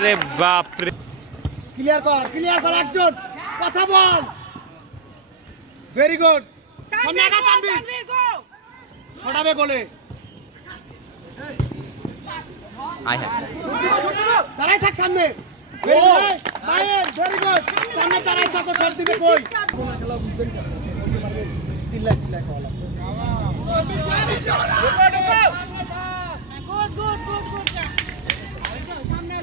আরে বাপ রে ক্লিয়ার কর ক্লিয়ার কর একজন। কথা বল। ভেরি গুড সামনে আগা টানবি ছড়াবে গোলে। আই হ্যাভ দাঁড়াই থাক সামনে। ভেরি গুড বাইরে ভেরি গুড সামনে দাঁড়াই থাকো সব দিকে কই। চিল্লাই চিল্লাই খাওয়া লাগবে গুড গুড গুড গুড সামনে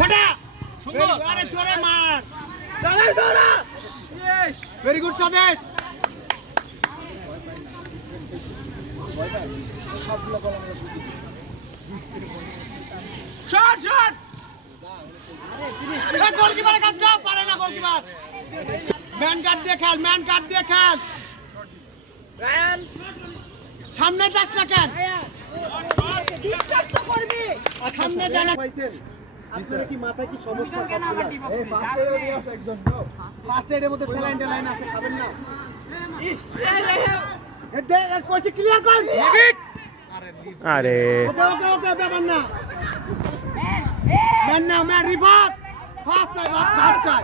ছটা। সুন্দর আরে জোরে মার। চালাই ধরা very good Swadesh. Shot shot. Goalkeeper কাছে পারে না গোলকিপার ম্যান কার্ড দিয়ে খেল ম্যান কার্ড দিয়ে খেল। সামনে যাস না কেন? সামনে জানা আপনার কি মাথায় কি সমস্যা? ফার্স্ট এডের মধ্যে স্যালাইন টেলাইন আছে খাবেন না। কইছে ক্লিয়ার কর। আরে। ওকে ওকে ওকে ব্যাপার না। ম্যান না man reverse first time first time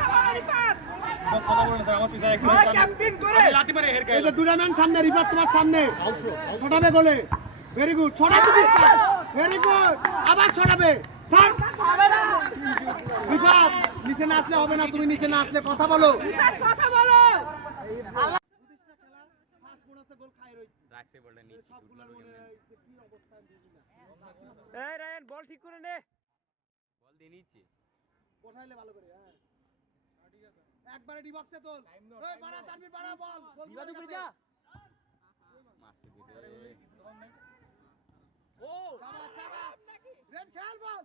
এই যে ম্যান সামনে রিভার্স তোমার সামনে। ছড়াবে গোলে। Very good this very good আবার ছড়াবে। রিভার্স নিচে না আসলে হবে না তুমি নিচে না আসলে কথা বলো। কথা বলো। এই বল ঠিক করে নে। বল দিয়ে নিচ্ছি। কোথায় ভালো করে হ্যাঁ। একবারে ডি তোল। এই বাড়া তানভীর বাড়া বল। বল করে যা। ও সাবাস সাবাস। রেম খেল বল।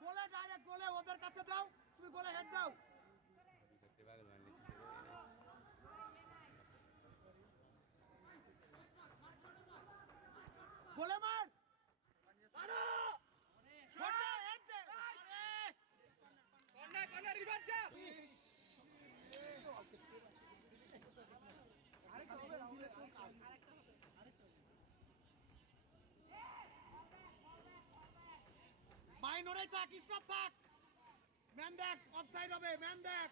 গোলে ডাইরেক্ট গোলে ওদের কাছে দাও তুমি গোলে হেড দাও। গোলে মার হেড দে হেড দে কর্নার কর্নার রিফাত যা মাইনরে থাক স্টপ থাক। ম্যান দেখ অফসাইড হবে ম্যান দেখ।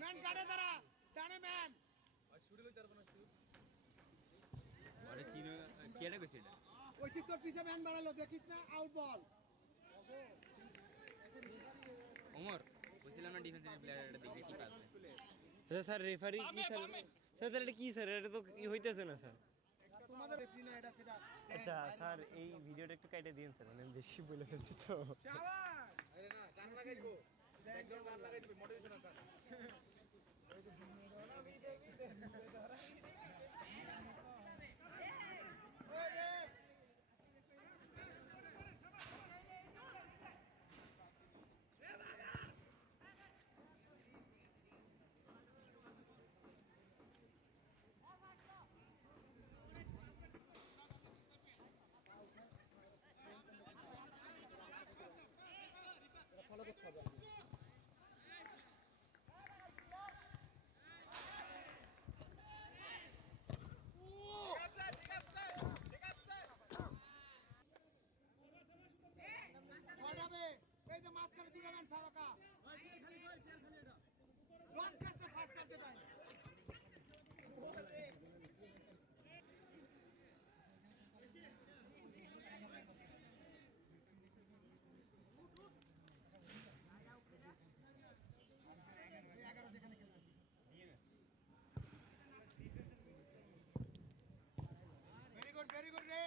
ম্যান কাটে দাঁড়া টানে ম্যান ওই পিছে বাড়ালো দেখিস না আউট বল ওমর কইছিলাম না ডিফেন্সের প্লেয়ার এটা দেখবে কি পাস আচ্ছা স্যার রেফারি কি স্যার? স্যার এটা কি স্যার? এটা তো কি হইতেছে না স্যার। না এটা সেটা আচ্ছা স্যার এই ভিডিওটা একটু কাইটে দিন স্যার মানে বেশি বলে ফেলছি তো। ফলো এগারো যেখানে খেলা ভেরি গুড ভেরি গুড রে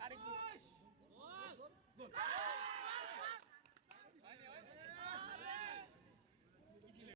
আরেকটু